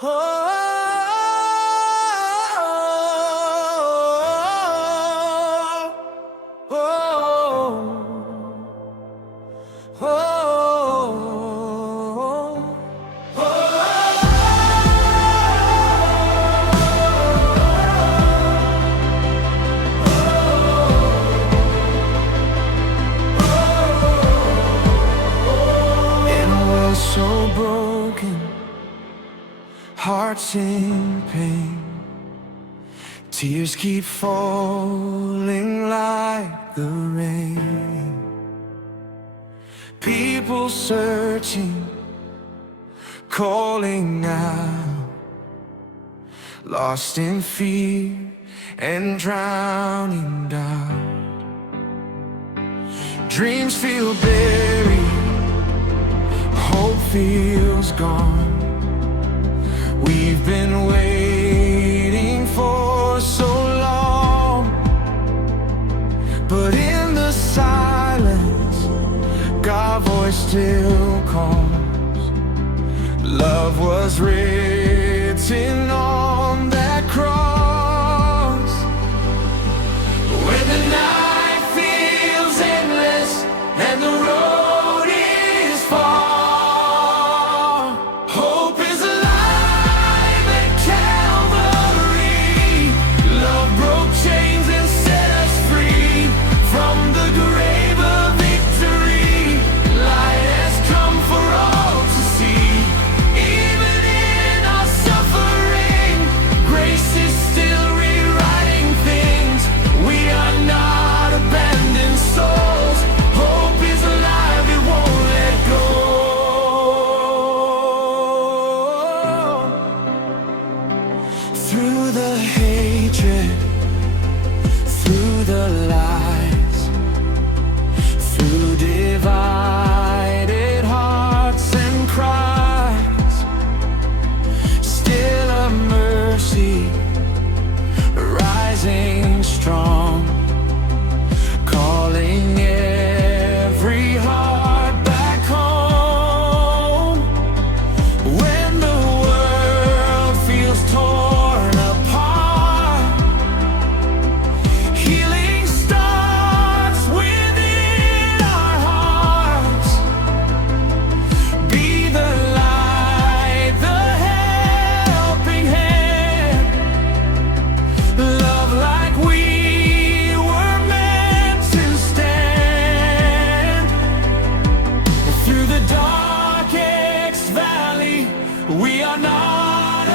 So broken, hearts in pain, tears keep falling like the rain. People searching, calling out, lost in fear and drowning doubt. Dreams feel buried, hope feels gone. We've been waiting for so long, but in the silence, God's voice still calls. Love was written on that cross. When the night feels endless and the road is far, through the hatred, through the lies, through divided hearts and cries, still a mercy rising strong, calling every heart back home. When the world feels torn, we are not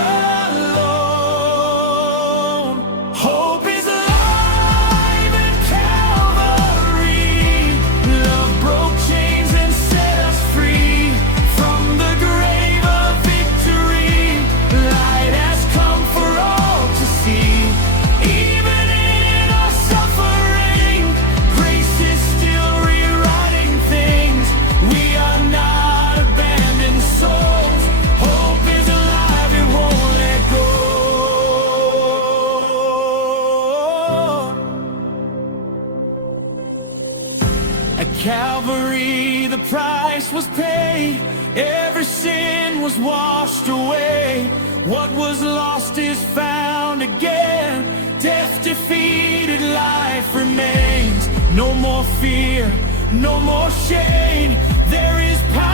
alone. Hope is alive at Calvary. Love broke chains and set us free. From the grave of victory, light has come for all to see. Even in our suffering, grace is still rewriting things. We are not abandoned souls. At Calvary the price was paid, every sin was washed away. What was lost is found again, death defeated, life remains. No more fear, no more shame, there is power.